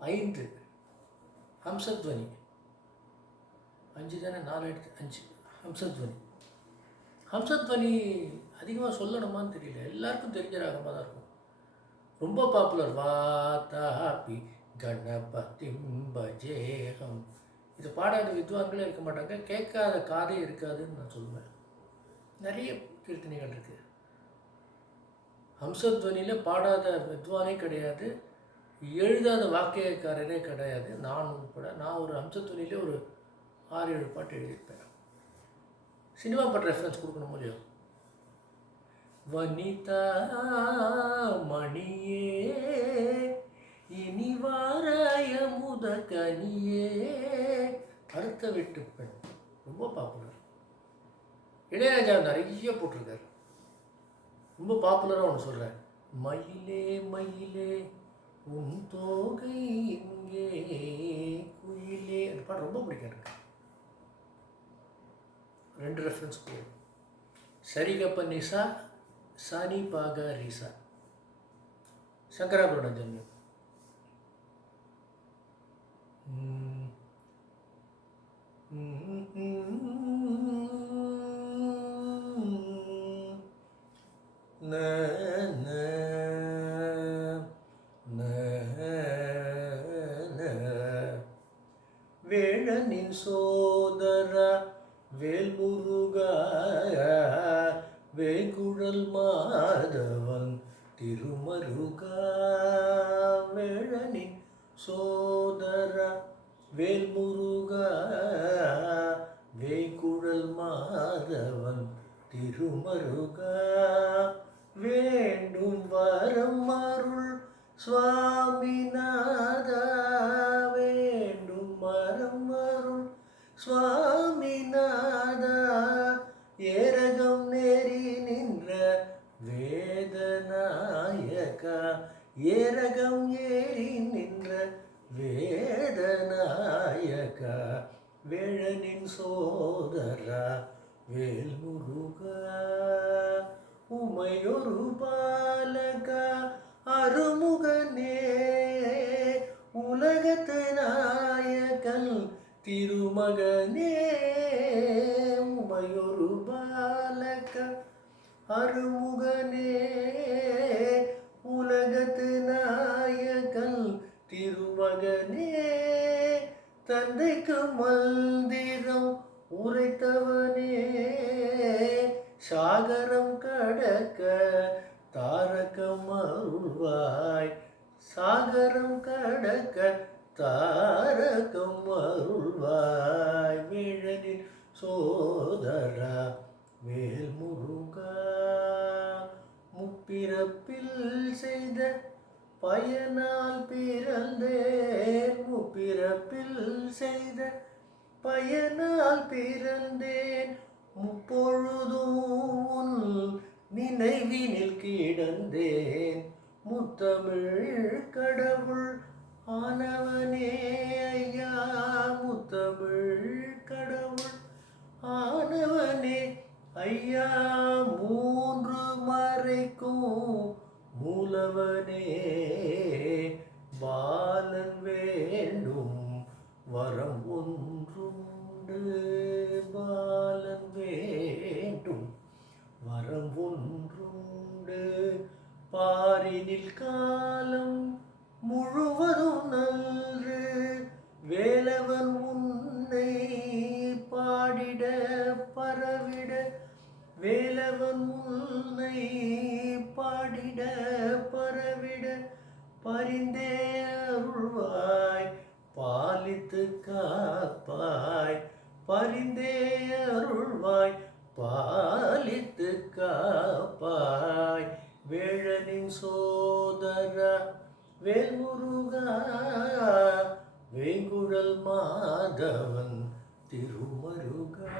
5 ஹம்சத்வனி, 5 தானே, 4 எடுத்து 5 ஹம்சத்வனி. ஹம்சத்வனி அதிகமாக சொல்லணுமான்னு தெரியல, எல்லாருக்கும் தெரிஞ்ச ராகமாக தான் இருக்கும். ரொம்ப பாப்புலர். வாதாபி கணபதிம் பஜேகம். இது பாடாத வித்வான்களே இருக்க மாட்டாங்க, கேட்காத காதே இருக்காதுன்னு நான் சொல்லுவேன். நிறைய கீர்த்தனைகள் இருக்குது. ஹம்சத்வனியில் பாடாத வித்வானே கிடையாது, எழுதாத வாக்கியக்காரரே கிடையாது. நான் உட்பட நான் ஒரு ஹம்சத்வனிலே ஒரு 6-7 பாட்டு எழுதியிருப்பேன். சினிமா பாட்டு ரெஃபரன்ஸ் கொடுக்கணும் இல்லையோ. வனிதா மணியே இனி வாராய முத கனியே, அறுத்த வெட்டு பெண் ரொம்ப பாப்புலர். இளையராஜா நிறைய போட்டிருக்காரு. ரொம்ப பாப்புலராக ஒன்று சொல்கிறேன். மயிலே மயிலே உன் தோகை இங்கே குயிலே, அந்த பாட்டு ரொம்ப பிடிக்கும் எனக்கு. 2 ரெஃபரன்ஸ் போகும். சரிகப்ப நிசா சானி பாக ரிசா, சங்கராபுரோட ஜன்யம். வேழனின் சோதர வேல்முருகா வேங்குழல் மாதவன் திருமருகா. வேழனின் சோதர வேல்முருகா வேங்குழல் மாதவன் திருமருகா. வேண்டும் வரம் அருள் சுவாமிநாதா, வேண்டும் வரம் அருள் சுவாமிநாதா. ஏரகம் நேரி நின்ற வேதநாயகா, ஏரகம் ஏறி நின்ற வேதநாயகா. வேழனின் சோதரா வேல்முருகா. உமையொரு பாலகா அருமுகனே, உலகத்து நாயகன் திருமகனே. உமையொரு பாலகா அருமுகனே, உலகத்து நாயகன் திருமகனே. தந்தைக்கு மந்திரம் உரைத்தவனே, சாகரம் கடக்க தாரகம் அருள்வாய். சாகரம் கடக்க தாரகம் அருள்வாய். வேழனின் சோதரா வேல்முருகா. முப்பிறப்பில் செய்த பயனால் பிறந்தேன், முப்பிறப்பில் செய்த பயனால் பிறந்தேன். முப்பொழுதும் நினைவினில் கிடந்தேன். முத்தமிழ் கடவுள் ஆனவனே ஐயா, முத்தமிழ் கடவுள் ஆனவனே ஐயா. 3 மறைக்கும் மூலவனே, பாலன் வேண்டும் வரம் ஒன்றுண்டு. பாலன் வேண்டும் வரம் ஒன்றுண்டு. பாரினில் காலம் முழுவதும் நன்று, வேலவன் உன்னை பாடிட பரவிட. வேலவன் உன்னை பாடிட பரவிட. பரிந்தே அருள்வாய் பாலித்து காப்பாய். பரிந்தே அருள்வாய் பாலித்து காப்பாய். வேழனின் சோதரா வேல்முருகா வேங்குழல் மாதவன் திருமருகா.